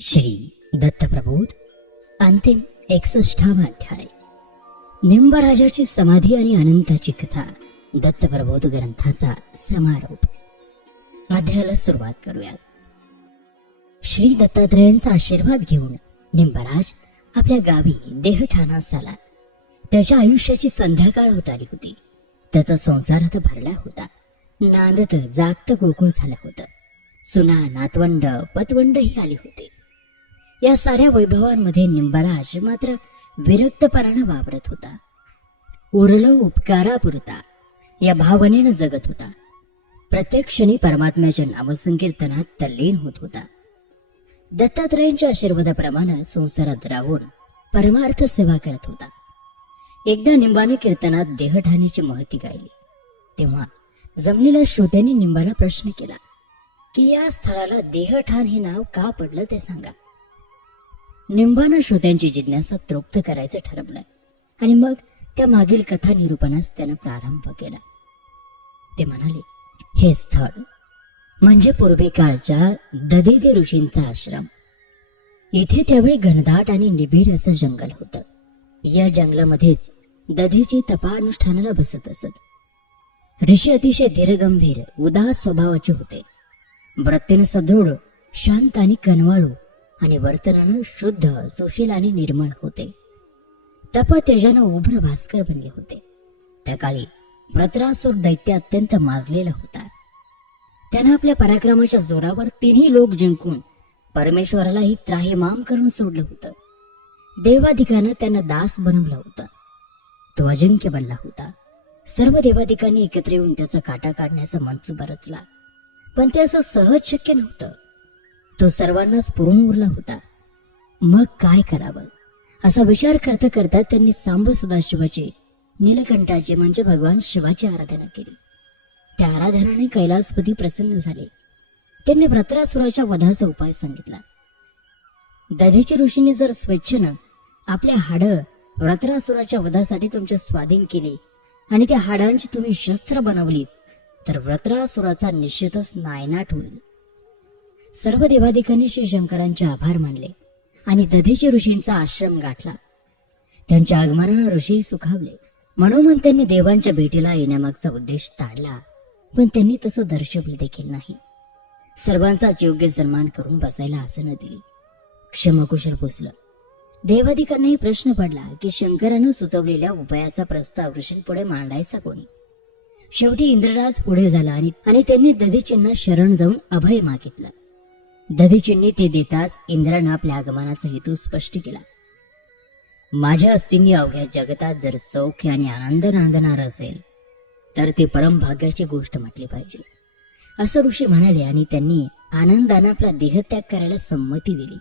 श्री दत्तप्रबोध अंतिम 61वा अध्याय. निंबराजाची समाधी आणि अनंताची कथा. दत्तप्रबोध ग्रंथाचा समारोप. अध्यायाला सुरुवात करूया. श्री दत्तात्रयांचा आशीर्वाद घेऊन निंबराज आपल्या गावी देहठाणास आला. त्याच्या आयुष्याची संध्याकाळ होत आली होती. त्याचा संसारात भरला होता. नांदत जागत गोकुळ झालं होतं. सुना, नातवंड, पतवंडही आली होते. या साऱ्या वैभवांमध्ये निंबराज मात्र विरक्तपणानं वावरत होता. उरलं उपकारापुरता या भावनेनं जगत होता. प्रत्येक क्षणी परमात्म्याच्या नामसंकीर्तनात तल्लीन होत होता. दत्तात्रयांच्या आशीर्वादाप्रमाणे संसारात राहून परमार्थ सेवा करत होता. एकदा निंबाने कीर्तनात देहठाणेची महती गायली. तेव्हा जमलेल्या श्रोत्यांनी निंबाला प्रश्न केला की या स्थळाला देहठाण हे नाव का पडलं ते सांगा. निंबानं श्रोत्यांची जिज्ञासा तृप्त करायचं ठरवलं आणि मग त्या मागील कथा निरूपणास त्यानं प्रारंभ केला. ते म्हणाले, हे स्थळ म्हणजे पूर्वी काळच्या दधिती ऋषींचा आश्रम. इथे त्यावेळी घनदाट आणि निबिड असं जंगल होतं. या जंगलामध्येच दधीची तपानुष्ठानाला बसत असत. ऋषी अतिशय धीरगंभीर उदास स्वभावाचे होते. वृत्तीनं सदृढ, शांत आणि कनवाळू आणि वर्तनानं शुद्ध, सुशील आणि निर्मळ होते. तप तेजानं उभ्र भास्कर बनले होते. त्या काळी वृत्रासुर दैत्य अत्यंत माजलेला होता. त्यानं आपल्या पराक्रमाच्या जोरावर तिन्ही लोक जिंकून परमेश्वरालाही त्राहिमाम करून सोडलं होतं. देवाधिकानं त्यांना दास बनवलं होतं. तो अजिंक्य बनला होता. सर्व देवाधिकांनी एकत्र येऊन त्याचा काटा काढण्याचा मनसुबा रचला, पण ते असं सहज शक्य नव्हतं. तो सर्वांनाच पुरून उरला होता. मग काय करावं असा विचार करता करता त्यांनी सांब सदाशिवाची, नीलकंठाची म्हणजे भगवान शिवाची आराधना केली. त्या आराधनाने कैलासपती प्रसन्न झाले. त्यांनी वृत्रासुराच्या वधाचा उपाय सांगितला. दधीची ऋषींनी जर स्वेच्छेनं आपल्या हाडं वृत्रासुराच्या वधासाठी तुमच्या स्वाधीन केली आणि त्या हाडांची तुम्ही शस्त्र बनवली तर वृत्रासुराचा निश्चितच नायनाट होईल. सर्व देवादिकांनी श्री शंकरांचे आभार मानले आणि दधीची ऋषींचा आश्रम गाठला. त्यांच्या आगमनानं ऋषी सुखावले. मनोमन त्यांनी देवांच्या भेटीला येण्यामागचा उद्देश ताडला, पण त्यांनी तसं दर्शवलं देखील नाही. सर्वांचाच योग्य सन्मान करून बसायला आसनं दिली. क्षमकुशल पोचलं. देवादिकांनाही प्रश्न पडला की शंकरानं सुचवलेल्या उपायाचा प्रस्ताव ऋषींपुढे मांडायचा कोणी. शेवटी इंद्रराज पुढे झाला आणि त्यांनी दधीचींना शरण जाऊन अभय मागितलं. दधीचींनी ते देताच इंद्रानं आपल्या आगमनाचा हेतू स्पष्ट केला. माझ्या अस्तित्वाने अवघ्या जगतात जर सौख्य आणि आनंद नांदणार असेल तर ते परमभाग्याची गोष्ट म्हटली पाहिजे असं ऋषी म्हणाले आणि त्यांनी आनंदानं आपला देहत्याग करायला संमती दिली.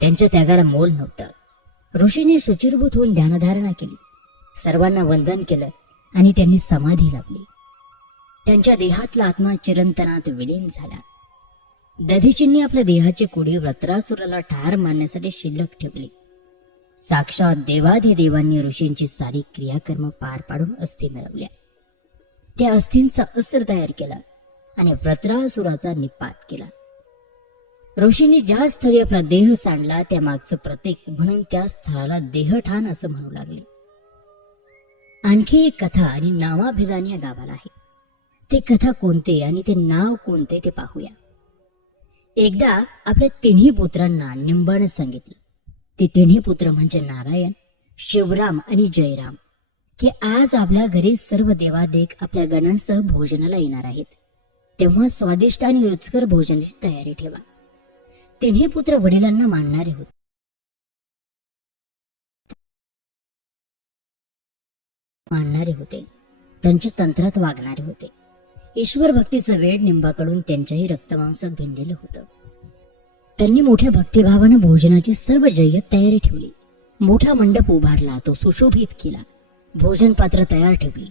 त्यांच्या त्यागाला मोल नव्हतं. ऋषींनी शुचिरभूत होऊन ध्यानधारणा केली. सर्वांना वंदन केलं आणि त्यांनी समाधी लावली. त्यांच्या देहातला आत्मा चिरंतनात विलीन झाला. दधीचींनी आपल्या देहाची कोडी वृत्रासुराला ठार मारण्यासाठी शिल्लक ठेवली. साक्षात देवाधिदेवांनी ऋषींची सारी क्रियाकर्म पार पाडून अस्थी मिळवल्या. त्या अस्थींचा अस्त्र तयार केला आणि वृत्रासुराचा निपात केला. ऋषींनी ज्या स्थळी आपला देह सांडला त्या मागचं प्रतीक म्हणून त्या स्थळाला देहठाण असं म्हणू लागले. आणखी एक कथा आणि नावाभिधान या गावाला आहे. ते कथा कोणते आणि ते नाव कोणते ते पाहूया. एकदा आपल्या तिन्ही पुत्रांना निंबाने सांगितलं. ते तिन्ही पुत्र म्हणजे नारायण, शिवराम आणि जयराम की आज आपल्या घरी सर्व देवादेव आपल्या गणांसह भोजनाला येणार आहेत. तेव्हा स्वादिष्ट आणि रुचकर भोजनाची तयारी ठेवा. तिन्ही पुत्र वडिलांना मानणारे होते. त्यांच्या तंत्रात वागणारे होते. ईश्वर भक्तीचं वेळ निंबाकडून त्यांच्याही रक्तमांसात भिनलेलं होतं. त्यांनी मोठ्या भक्तिभावानं भोजनाची सर्व जय्यत तयारी ठेवली. मोठा मंडप उभारला, तो सुशोभित केला. भोजन पात्र तयार ठेवली.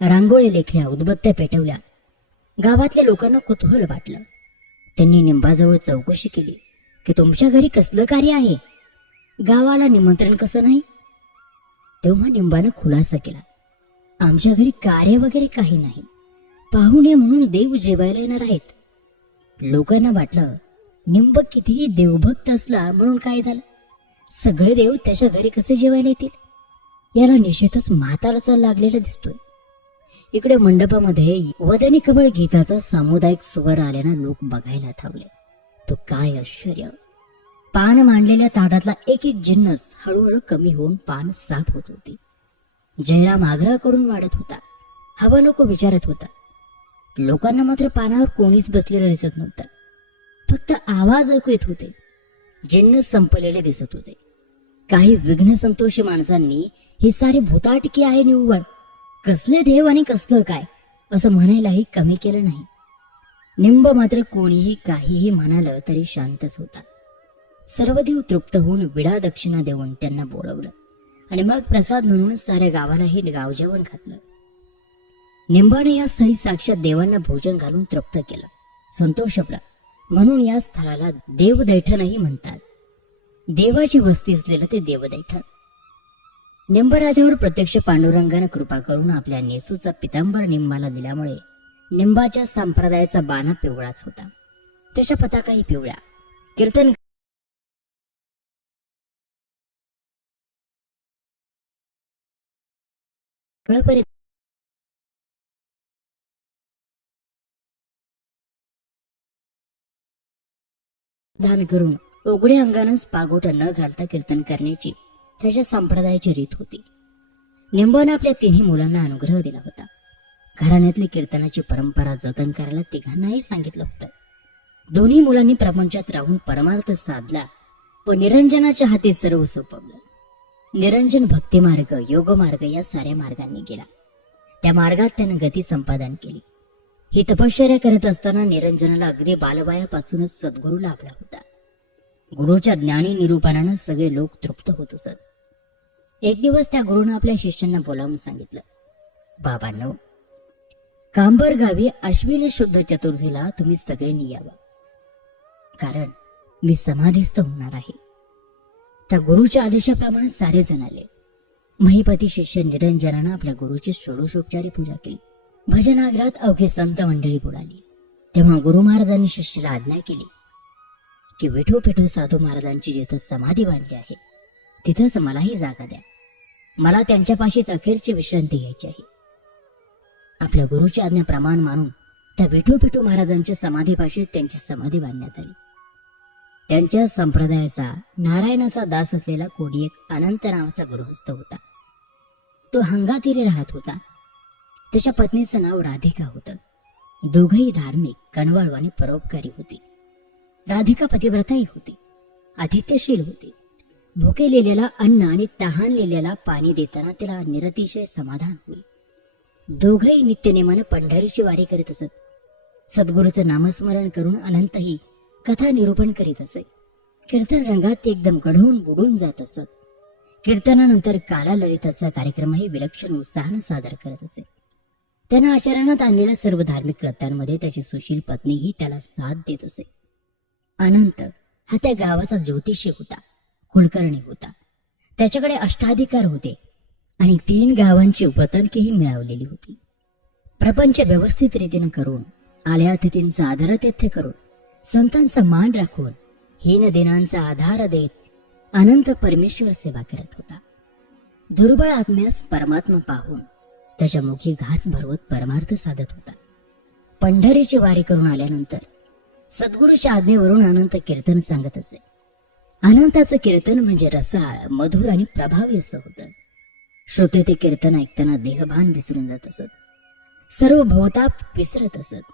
रांगोळी लेखल्या, उदबत्त्या पेटवल्या. गावातल्या लोकांना कुतूहल वाटलं. त्यांनी निंबाजवळ चौकशी केली की तुमच्या घरी कसलं कार्य आहे, गावाला निमंत्रण कसं नाही. तेव्हा निंबानं खुलासा केला, आमच्या घरी कार्य वगैरे काही नाही, पाहुणे म्हणून देव जेवायला येणार आहेत. लोकांना वाटलं निंब कितीही देवभक्त असला म्हणून काय झालं, सगळे देव त्याच्या घरी कसे जेवायला येतील? याला निश्चितच म्हाताराचा लागलेला दिसतोय. इकडे मंडपामध्ये वदनी कबळ गीताचा सामुदायिक स्वर आल्यानं लोक बघायला थांबले. तो काय आश्चर्य! पान मांडलेल्या ताटातला एक एक जिन्नस हळूहळू कमी होऊन पान साफ होत होती. जयराम आग्रह करून वाढत होता, हवं नको विचारत होता. लोकांना मात्र पानावर कोणीच बसलेलं दिसत नव्हतं. फक्त आवाज ऐकू येत होते. जिन्नस संपलेले दिसत होते. काही विघ्न संतोषी माणसांनी ही सारी भूताटकी आहे निव्वळ, कसले देव आणि कसलं काय असं म्हणायलाही कमी केलं नाही. निंब मात्र कोणीही काहीही म्हणालं तरी शांतच होता. सर्व देव तृप्त होऊन विडा दक्षिणा देऊन त्यांना बोलवलं आणि मग प्रसाद म्हणून साऱ्या गावालाही गावजेवण घातलं. निंबाने या स्थळी साक्षात देवांना भोजन घालून तृप्त केलं, संतोषपलं. म्हणून या स्थळाला देवदैठणही म्हणतात. देवाची वस्ती असलेलं ते देवदैठण. निंबराजावर प्रत्यक्ष पांडुरंगाने कृपा करून आपल्या नेसूचा पितांबर निंबाला दिल्यामुळे निंबाच्या संप्रदायाचा बाणा पिवळाच होता, त्याच्या पताकाही पिवळ्या. कीर्तन दान करून उघड्या अंगानंच पागोट न घालता कीर्तन करण्याची त्याच्या संप्रदायाची रीत होती. निंबाने आपल्या तिन्ही मुलांना अनुग्रह दिला होता. घराण्यातली कीर्तनाची परंपरा जतन करायला तिघांनाही सांगितलं होतं. दोन्ही मुलांनी प्रपंचात राहून परमार्थ साधला व निरंजनाच्या हाती सर्व सोपवलं. निरंजन भक्तिमार्ग, योगमार्ग या साऱ्या मार्गांनी गेला. त्या मार्गात त्यानं गती संपादन केली. ही तपश्चर्या करत असताना निरंजनाला अगदी बालवयापासूनच सद्गुरू लाभला होता. गुरुच्या ज्ञानी निरूपणानं सगळे लोक तृप्त होत असत. एक दिवस त्या गुरुनं आपल्या शिष्यांना बोलावून सांगितलं, बाबांनो, कांबर गावी अश्विन शुद्ध चतुर्थीला तुम्ही सगळ्यांनी यावं, कारण मी समाधीस्थ होणार आहे. त्या गुरुच्या आदेशाप्रमाणे सारे जण आले. महिपती शिष्य निरंजनानं आपल्या गुरुची षोडशोपचारी पूजा केली. भजनाग्रात अवघे संत मंडळी बुडाली. तेव्हा गुरु महाराजांनी शिष्याला आज्ञा केली की विठू पिठू साधू महाराजांची जिथं समाधी बांधली आहे तिथंच मलाही जागा द्या. मला त्यांच्यापाशीच अखेरची विश्रांती घ्यायची आहे. आपल्या गुरुची आज्ञा प्रमाण मानून त्या विठू पिठू महाराजांच्या समाधीपाशी त्यांची समाधी बांधण्यात आली. त्यांच्या संप्रदायाचा नारायणाचा दास असलेला कोणी एक अनंत नावाचा गृहस्थ होता. तो हंगातीरे राहत होता. त्याच्या पत्नीचं नाव राधिका होतं. दोघंही धार्मिक, कणवाळू आणि परोपकारी होती. राधिका पतिव्रताही होती, आतिथ्यशील होती. भुकेलेल्याला अन्न आणि तहानलेल्याला पाणी देताना तिला निरतिशय समाधान होई. दोघंही नित्यनेमानं पंढरीची वारी करीत असत. सद्गुरूचं नामस्मरण करून अनंतही कथा निरूपण करीत असे. कीर्तन रंगात ते एकदम गढून बुडून जात असत. कीर्तनानंतर काला ललिताचा कार्यक्रमही विलक्षण उत्साहानं सादर करत असे. त्यानं आचरणात आणलेल्या सर्व धार्मिक कृत्यांमध्ये त्याची सुशील पत्नीही त्याला साथ देत असे. अनंत हा त्या गावाचा ज्योतिषी होता, कुलकर्णी होता. त्याच्याकडे अष्टाधिकार होते आणि 3 गावांची उपतनकेही मिळवलेली होती. प्रपंच व्यवस्थित रीतीने करून, आल्या अतिथींचा आदरातिथ्य करून, संतांचा मान राखून, हीन दिनांचा आधार देत अनंत परमेश्वर सेवा करत होता. दुर्बळ आत्म्यास परमात्मा पाहून त्याच्या मुखी घास भरवत परमार्थ साधत होता. पंढरीची वारी करून आल्यानंतर सद्गुरूच्या आज्ञेवरून अनंत कीर्तन सांगत असे. अनंताचं कीर्तन म्हणजे रसाळ, मधुर आणि प्रभावी असं होतं. श्रोते ते कीर्तन ऐकताना देहभान विसरून जात असत. सर्व भवताप विसरत असत.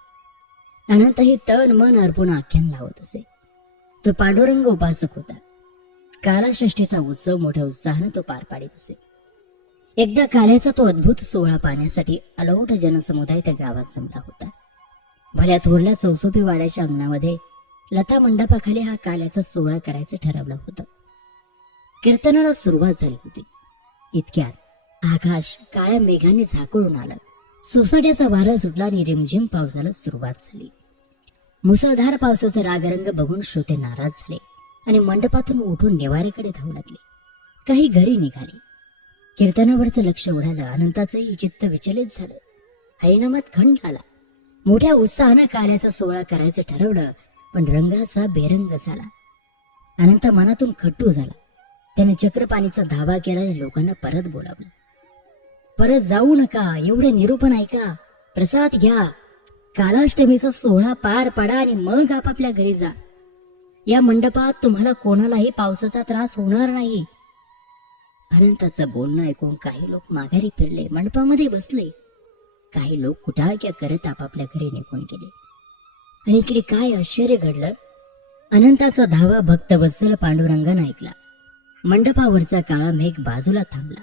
अनंतही तन मन अर्पून आख्यान लावत असे. तो पांडुरंग उपासक होता. कालाषष्ठीचा उत्सव मोठ्या उत्साहानं तो पार पाडित असे. एकदा काल्याचा तो अद्भुत सोहळा पाहण्यासाठी अलोट जनसमुदाय त्या गावात जमला होता. भल्या थोरल्या चौसोपी वाड्याच्या अंगणामध्ये लता मंडपाखाली हा काल्याचा सोहळा करायचं ठरवलं होतं. कीर्तनाला सुरुवात झाली होती. इतक्यात आकाश काळ्या मेघांनी झाकळून आलं. सोसाट्याचा वारा सुटला आणि रिमझिम पावसाला सुरुवात झाली. मुसळधार पावसाचा रागरंग बघून श्रोते नाराज झाले आणि मंडपातून उठून निवारेकडे धावू लागले. काही घरी निघाले. कीर्तनावरचं लक्ष उडालं. अनंताचंही चित्त विचलित झालं. हरिनामात खंड आला. मोठ्या उत्साहानं काल्याचा सोहळा करायचं ठरवलं पण रंगाचा बेरंग झाला. अनंत मनातून खट्टू झाला. त्याने चक्रपाणीचा धावा केला आणि लोकांना परत बोलावलं. परत जाऊ नका, एवढे निरूपण ऐका, प्रसाद घ्या, कालाष्टमीचा सोहळा पार पाडा आणि मग आपापल्या घरी जा. या मंडपात तुम्हाला कोणालाही पावसाचा त्रास होणार नाही. अनंताचं बोलणं ऐकून काही लोक माघारी फिरले, मंडपामध्ये बसले. काही लोक कुटाळक्या करत आपापल्या घरी निघून गेले. आणि इकडे काय आश्चर्य घडलं. अनंताचा धावा भक्तवत्सल पांडुरंगानं ऐकला. मंडपावरचा काळा मेघ बाजूला थांबला.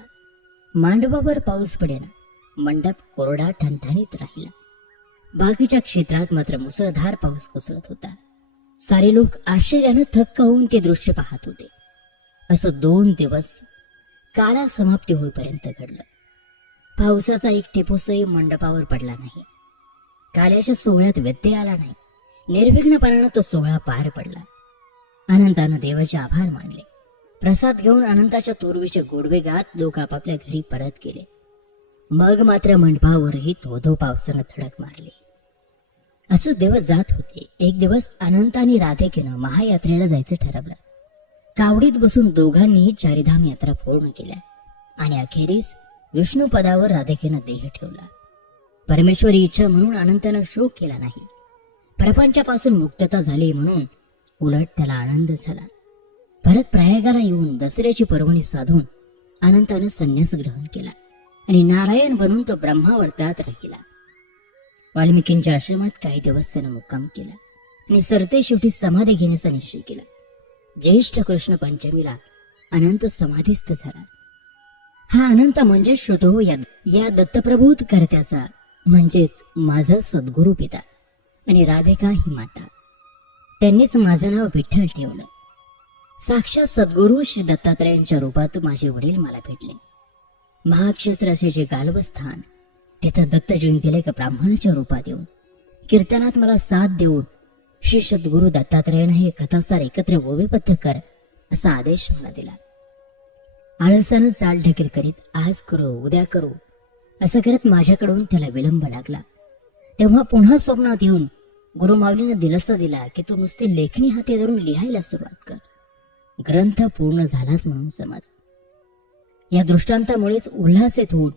मांडवावर पाऊस पडेना. मंडप कोरडा ठणठणीत राहिला. बाकीच्या क्षेत्रात मात्र मुसळधार पाऊस कोसळत होता. सारे लोक आश्चर्यानं थक्क होऊन ते दृश्य पाहत होते. असं 2 दिवस काला समाप्ती होईपर्यंत घडलं. पावसाचा एक टिपूसही मंडपावर पडला नाही. काल्याच्या सोहळ्यात व्यत्यय आला नाही. निर्विघ्नपणानं तो सोहळा पार पडला. अनंतानं देवाचे आभार मानले. प्रसाद घेऊन अनंताच्या थोरवीचे गोडवे गात लोक आपापल्या घरी परत गेले. मग मात्र मंडपावरही धोधो पावसानं धडक मारली. असं दिवस जात होते. एक दिवस अनंत आणि राधिकेनं महायात्रेला जायचं ठरवलं. कावडीत बसून दोघांनीही चारीधाम यात्रा पूर्ण केल्या आणि अखेरीस विष्णू पदावर राधिकेनं देह ठेवला. परमेश्वरी इच्छा म्हणून अनंतानं शोक केला नाही. प्रपंचापासून मुक्तता झाली म्हणून उलट त्याला आनंद झाला. परत प्रयागाला येऊन दसऱ्याची पर्वणी साधून अनंतानं संन्यास ग्रहण केला आणि नारायण बनून तो ब्रह्मावर्तात राहिला. वाल्मिकींच्या आश्रमात काही दिवस त्यानं मुक्काम केला आणि सरते शेवटी समाधी घेण्याचा निश्चय केला. ज्येष्ठ कृष्ण पंचमीला अनंत समाधीस्थ झाला. हा अनंत म्हणजे श्रुतो या दत्तप्रबोध कर्त्याचा म्हणजेच माझा सद्गुरु पिता आणि राधिका ही माता. त्यांनीच माझं नाव विठ्ठल ठेवलं. साक्षात सद्गुरु श्री दत्तात्रयांच्या रूपात माझे वडील मला भेटले. महाक्षेत्र असे जे गालवस्थान, तिथं दत्त जयंतीला एका ब्राह्मणाच्या रूपात येऊन कीर्तनात मला साथ देऊन श्री सद्गुरु दत्तात्रयानं हे कथासार एकत्र ओवेबद्ध कर असा आदेश मला दिला. आळसानं चाल ढकल करीत आज करू उद्या करू असं करत माझ्याकडून त्याला विलंब लागला. तेव्हा पुन्हा स्वप्नात येऊन गुरुमाऊलीनं दिलासा दिला की तू नुसती लेखणी हाती धरून लिहायला सुरुवात कर. ग्रंथ पूर्ण झालाच म्हणून समज. या दृष्टांतामुळेच उल्हासित होऊन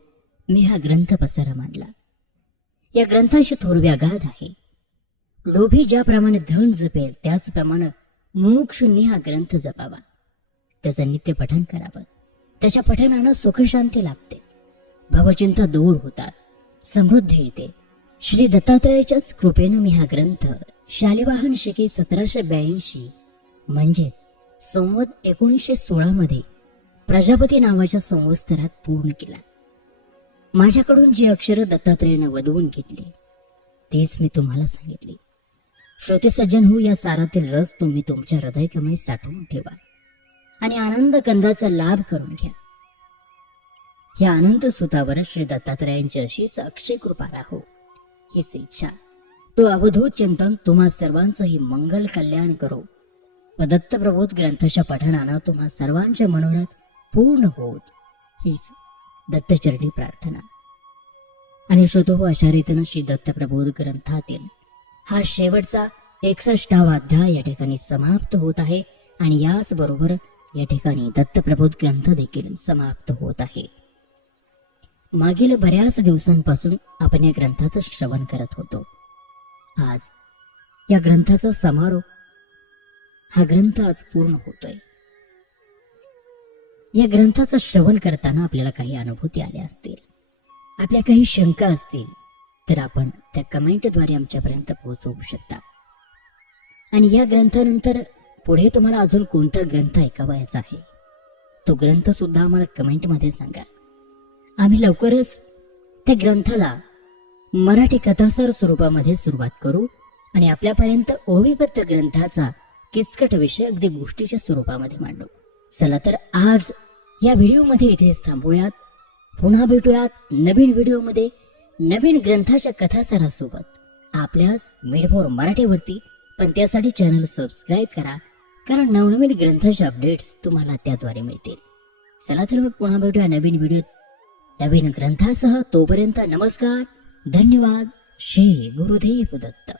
मी हा ग्रंथ पसारा मांडला. या ग्रंथाशी थोरवी अगाध आहे. लोभी ज्याप्रमाणे धन जपेल त्याचप्रमाणे मुमुक्षूंनी हा ग्रंथ जपावा. त्याचं नित्य पठन करावं. त्याच्या पठनानं सुखशांती लाभते. भवचिंता दूर होतात. समृद्धी येते. श्री दत्तात्रयाच्याच कृपेनं मी हा ग्रंथ शालिवाहन शके 1782 म्हणजेच संवत 1916 मध्ये प्रजापती नावाच्या संवत्सरात पूर्ण केला. माझ्याकडून जी अक्षरं दत्तात्रयानं वदवून घेतली तेच मी तुम्हाला सांगितली. श्रोते सज्जन हो, या सारातील रस तुम्ही तुमच्या हृदयकमळी साठवून ठेवा आणि आनंद कंदाचा लाभ करून घ्या. या अनंत सुतावर श्री दत्तात्रयांची अशीच अक्षय कृपा राहो हीच इच्छा. तो अवधूत चिंतन तुम्हा सर्वांचंही मंगल कल्याण करो व दत्तप्रबोध ग्रंथाच्या पठनानं तुम्हा सर्वांचे मनोरथ पूर्ण होत हीच दत्तचरणी प्रार्थना. आणि श्रोतो, अशा रीतीनं श्री दत्तप्रबोध ग्रंथातील हा शेवटचा 61वा अध्याय या ठिकाणी समाप्त होत आहे आणि याच बरोबर या ठिकाणी दत्तप्रबोध ग्रंथ देखील समाप्त होत आहे. मागील बऱ्याच दिवसांपासून आपण या ग्रंथाचं श्रवण करत होतो. आज या ग्रंथाचा समारोप, हा ग्रंथ आज पूर्ण होतोय. या ग्रंथाचं श्रवण करताना आपल्याला काही अनुभूती आल्या असतील, आपल्या काही शंका असतील तर आपण त्या कमेंटद्वारे आमच्यापर्यंत पोहोचवू शकता. आणि या ग्रंथानंतर पुढे तुम्हाला अजून कोणता ग्रंथ ऐकावायचा आहे तो ग्रंथ सुद्धा आम्हाला कमेंटमध्ये सांगा. आम्ही लवकरच त्या ग्रंथाला मराठी कथासार स्वरूपामध्ये सुरुवात करू आणि आपल्यापर्यंत ओवीबद्ध ग्रंथाचा किचकट विषय अगदी गोष्टीच्या स्वरूपामध्ये मांडू. चला तर आज या व्हिडिओमध्ये इथेच थांबूयात. पुन्हा भेटूयात नवीन व्हिडिओमध्ये नवीन ग्रंथाच्या कथासारासोबत आपल्याच मेडफोर मराठीवरती. पण त्यासाठी चॅनल सबस्क्राईब करा, कारण नवनवीन ग्रंथाचे अपडेट्स तुम्हाला त्याद्वारे मिळतील. चला तर मग पुन्हा भेटूया नवीन व्हिडिओ नवीन ग्रंथासह. तोपर्यंत नमस्कार, धन्यवाद. श्री गुरुदेव दत्त.